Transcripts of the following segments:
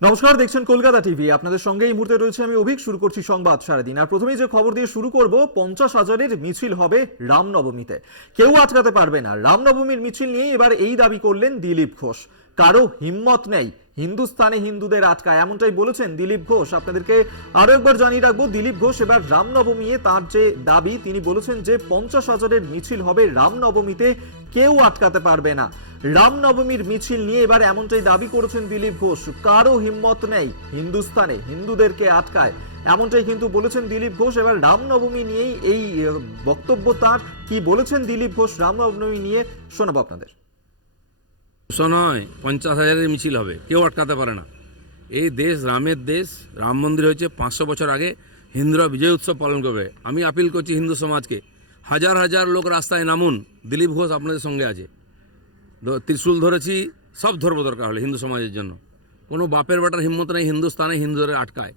নমস্কার, দেখছেন কলকাতা টিভি। আপনাদের সঙ্গে এই মুহূর্তে রয়েছে আমি অভিক। শুরু করছি সংবাদ সারাদিন। আর প্রথমেই যে খবর দিয়ে শুরু করব, 50,000-এর মিছিল হবে রামনবমীতে, কেউ আটকাতে পারবে না। রামনবমীর মিছিল নিয়ে এবার এই দাবি করলেন দিলীপ ঘোষ। কারো হিম্মত নেই হিন্দুস্তানে হিন্দুদের আটকায়, এমনটাই বলেছেন দিলীপ ঘোষ। আপনাদেরকে আরো একবার জানিয়ে রাখবো, দিলীপ ঘোষ এবার রামনবমী তার যে দাবি, তিনি বলেছেন যে 50,000-এর মিছিল হবে রামনবমীতে, কেউ আটকাতে পারবে না। রামনবমীর মিছিল নিয়ে এবার এমনটাই দাবি করেছেন দিলীপ ঘোষ। কারো হিম্মত নেই হিন্দুস্তানে হিন্দুদেরকে আটকায়, এমনটাই কিন্তু বলেছেন দিলীপ ঘোষ। এবার রামনবমী নিয়েই এই বক্তব্য তার। কি বলেছেন দিলীপ ঘোষ রামনবমী নিয়ে শোনাবো আপনাদের। নয়, 50,000-এর মিছিল হবে, কেউ আটকাতে পারে না। এই দেশ রামের দেশ, রাম মন্দির হয়েছে 500 বছর আগে। হিন্দুরা বিজয় উৎসব পালন করবে। আমি আপিল করছি হিন্দু সমাজকে, হাজার হাজার লোক রাস্তায় নামুন। দিলীপ ঘোষ আপনাদের সঙ্গে আছে। ত্রিশূল ধরেছি, সব ধর্ম দরকার হলে হিন্দু সমাজের জন্য। কোনো বাপের বেটার হিম্মত নেই হিন্দুস্তানে হিন্দুদের আটকায়।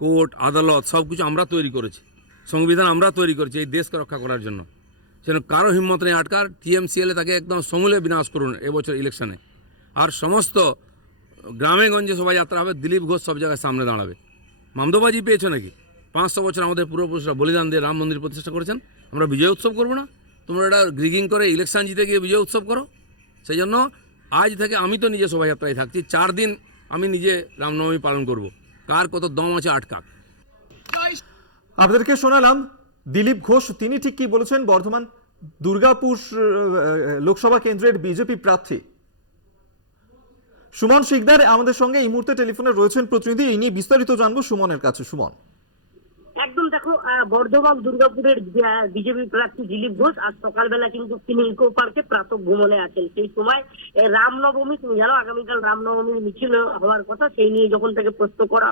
কোর্ট আদালত সব কিছু আমরা তৈরি করেছি, সংবিধান আমরা তৈরি করেছি এই দেশকে রক্ষা করার জন্য। সেজন্য কারো হিম্মত নেই আটকার। টিএমসিএলে তাকে একদম সমূলে বিনাশ করুন এবছর ইলেকশনে। আর সমস্ত গ্রামে গঞ্জে শোভাযাত্রা হবে, দিলীপ ঘোষ সব জায়গায় সামনে দাঁড়াবে। মামদোবাজি পেয়েছো নাকি? 500 বছর আমাদের পূর্বপুরুষরা বলিদান দিয়ে রাম মন্দির প্রতিষ্ঠা করেছেন। আমরা বিজয় উৎসব করবো না? তোমরা এটা গ্রিগিং করে ইলেকশন জিতে গিয়ে বিজয় উৎসব করো। সেই জন্য আজ থেকে আমি তো নিজে শোভাযাত্রায় থাকছি। 4 দিন আমি নিজে রামনবমী পালন করব। কার কত দম আছে আটকাক। আপনাদেরকে শোনালাম দিলীপ ঘোষ, তিনি ঠিক কি বলেছেন। বর্ধমান দুর্গাপুর লোকসভা কেন্দ্রের বিজেপি প্রার্থী সুমন শিকদার আমাদের সঙ্গে এই মুহূর্তে টেলিফোনে রয়েছেন প্রতিনিধি। এই নিয়ে বিস্তারিত জানবো সুমনের কাছে। সুমন, একদম দেখো, বর্ধমান দুর্গাপুরের বিজেপি প্রার্থী দিলীপ ঘোষ আজ সকালবেলা কিন্তু তিনি ইকো পার্কে প্রাতঃ ভ্রমণে আছেন। সেই সময় রামনবমী, তুমি জানো আগামীকাল রামনবমীর মিছিল হওয়ার কথা, সেই নিয়ে যখন থেকে প্রশ্ন করা,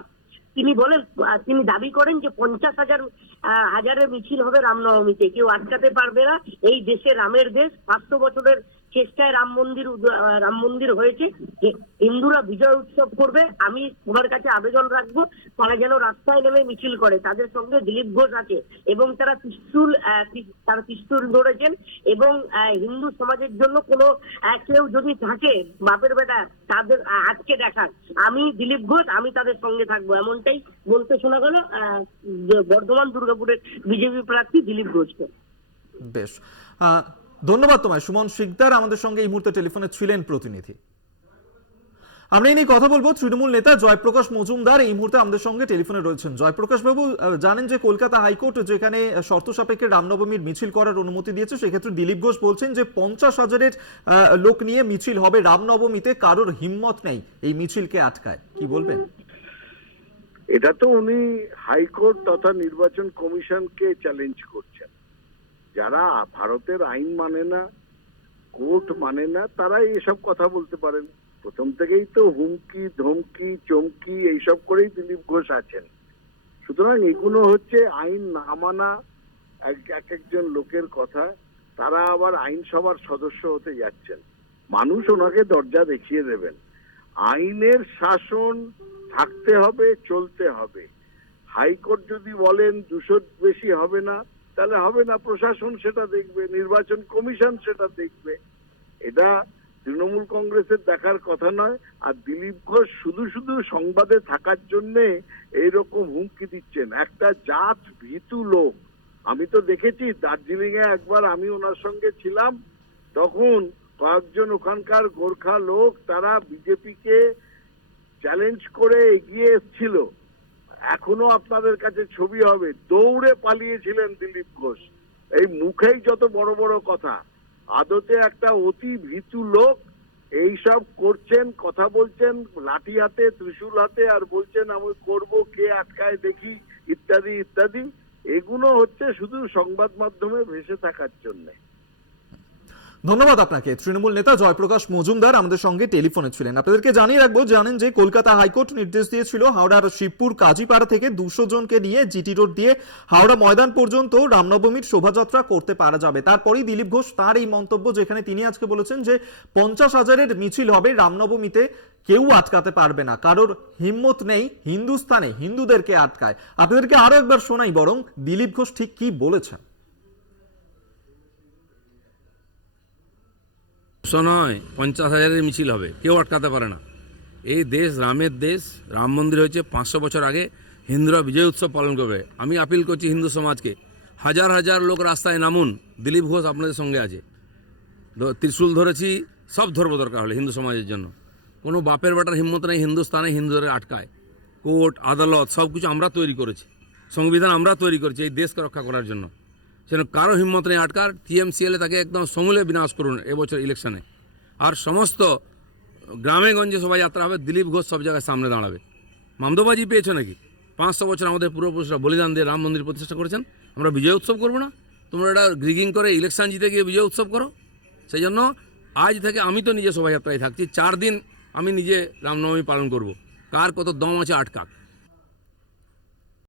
তিনি বলেন, তিনি দাবি করেন যে 50,000-হাজারের মিছিল হবে রামনবমীতে, কেউ আটকাতে পারবে না। এই দেশে রামের দেশ, 500 বছরের চেষ্টায় রাম মন্দির হয়েছে। হিন্দুরা বিজয় উৎসব করবে। আমি তোমার কাছে আবেদন রাখবো, তারা যেন রাস্তায় নেমে মিছিল করে। তাদের সঙ্গে দিলীপ ঘোষ আছে এবং তারা পিস্তুল ধরেছেন। এবং হিন্দু সমাজের জন্য কোনো কেউ যদি থাকে বাপের বেটা, তাদের আজকে দেখাক, আমি দিলীপ ঘোষ, আমি তাদের সঙ্গে থাকবো, এমনটাই বলতে শোনা গেল বর্ধমান দুর্গাপুরের বিজেপি প্রার্থী দিলীপ ঘোষকে। বেশ, ধন্যবাদ তোমায় সুমন শিকদার। আমাদের সঙ্গে এই মুহূর্তে টেলিফোনে ছিলেন প্রতিনিধি। আমরা এই নিয়ে কথা বলবো। তৃণমূল নেতা জয়প্রকাশ মজুমদার এই মুহূর্তে আমাদের সঙ্গে টেলিফোনে রয়েছেন। জয়প্রকাশ বাবু, জানেন যে কলকাতা হাইকোর্ট যেখানে শর্ত সাপেক্ষে রামনবমীর মিছিল করার অনুমতি দিয়েছে, সেক্ষেত্রে দিলীপ ঘোষ বলছেন যে 50,000-এর লোক নিয়ে মিছিল হবে রামনবমীতে, কারোর হিম্মত নেই এই মিছিলকে আটকায়। কি বলবেন? এটা তো উনি হাইকোর্ট তথা নির্বাচন কমিশনকে চ্যালেঞ্জ করছেন। যারা ভারতের আইন মানে না, কোর্ট মানে না, তারাই এসব কথা বলতে পারেন। প্রথম থেকেই তো হুমকি ধমকি চমকি এইসব করেই দিলীপ ঘোষ আছেন। সুতরাং এগুলো হচ্ছে আইন না মানা এক একজন লোকের কথা। তারা আবার আইনসভার সদস্য হতে যাচ্ছেন। মানুষ ওনাকে দরজা দেখিয়ে দেবেন। আইনের শাসন থাকতে হবে, চলতে হবে। হাইকোর্ট যদি বলেন 200 বেশি হবে না, তাহলে হবে না। প্রশাসন সেটা দেখবে, নির্বাচন কমিশন সেটা দেখবে। এটা তৃণমূল কংগ্রেসের দেখার কথা নয়। আর দিলীপ ঘোষ শুধু শুধু সংবাদে থাকার জন্য এইরকম হুমকি দিচ্ছেন। একটা জাত ভীতু লোক। আমি তো দেখেছি দার্জিলিং এ একবার আমি ওনার সঙ্গে ছিলাম, তখন কয়েকজন ওখানকার গোর্খা লোক তারা বিজেপিকে চ্যালেঞ্জ করে এগিয়ে এসেছিল। এখনো আপনাদের কাছে ছবি হবে, দৌড়ে পালিয়েছিলেন দিলীপ ঘোষ। এই মুখেই যত বড় বড় কথা, আদতে একটা অতি ভীতু লোক। এইসব করছেন, কথা বলছেন লাঠি হাতে ত্রিশূল হাতে, আর বলছেন আমি করব, কে আটকায় দেখি, ইত্যাদি ইত্যাদি। এগুলো হচ্ছে শুধু সংবাদ মাধ্যমে ভেসে থাকার জন্য। ধন্যবাদ আপনাকে। তৃণমূল নেতা জয়প্রকাশ মজুমদার আমাদের সঙ্গে টেলিফোনে ছিলেন। আপনাদেরকে জানিয়ে রাখবো, জানেন যে কলকাতা হাইকোর্ট নির্দেশ দিয়েছিল হাওড়ার শিবপুর কাজীপাড়া থেকে 200 জনকে নিয়ে জিটি রোড দিয়ে হাওড়া ময়দান পর্যন্ত রামনবমীর শোভাযাত্রা করতে পারা যাবে। তারপরেই দিলীপ ঘোষ তার এই মন্তব্য, যেখানে তিনি আজকে বলেছেন যে 50,000-এর মিছিল হবে রামনবমীতে, কেউ আটকাতে পারবে না, কারোর হিম্মত নেই হিন্দুস্তানে হিন্দুদেরকে আটকায়। আপনাদেরকে আরো একবার শোনাই বরং দিলীপ ঘোষ ঠিক কি বলেছেন। নয়, 50,000-এর মিছিল হবে, কেউ আটকাতে পারে না। এই দেশ রামের দেশ, রাম মন্দির হয়েছে 500 বছর আগে, হিন্দুরা বিজয় উৎসব পালন করবে। আমি আপিল করছি হিন্দু সমাজকে, হাজার হাজার লোক রাস্তায় নামুন, দিলীপ ঘোষ আপনাদের সঙ্গে আছে। ত্রিশূল ধরেছি, সব ধরবো দরকার হলে হিন্দু সমাজের জন্য। কোনো বাপের বেটার হিম্মত নেই হিন্দুস্তানে হিন্দুদের আটকায়। কোর্ট আদালত সব কিছু আমরা তৈরি করেছি, সংবিধান আমরা তৈরি করেছি এই দেশকে রক্ষা করার জন্য। সেন কারো হিম্মত নেই আটকার। টিএমসিএলে তাকে একদম সমূলে বিনাশ করুন এবছর ইলেকশনে। আর সমস্ত গ্রামে গঞ্জে শোভাযাত্রা হবে, দিলীপ ঘোষ সব জায়গায় সামনে দাঁড়াবে। মামদোবাজি পেয়েছো নাকি? 500 বছর আমাদের পূর্বপুরুষরা বলিদান দিয়ে রাম মন্দির প্রতিষ্ঠা করেছেন, আমরা বিজয় উৎসব করবো না? তোমরা এটা গ্রিগিং করে ইলেকশন জিতে গিয়ে বিজয় উৎসব করো। সেই জন্য আজ থেকে আমি তো নিজে শোভাযাত্রায় থাকছি, 4 দিন আমি নিজে রামনবমী পালন করব। কার কত দম আছে আটকাক।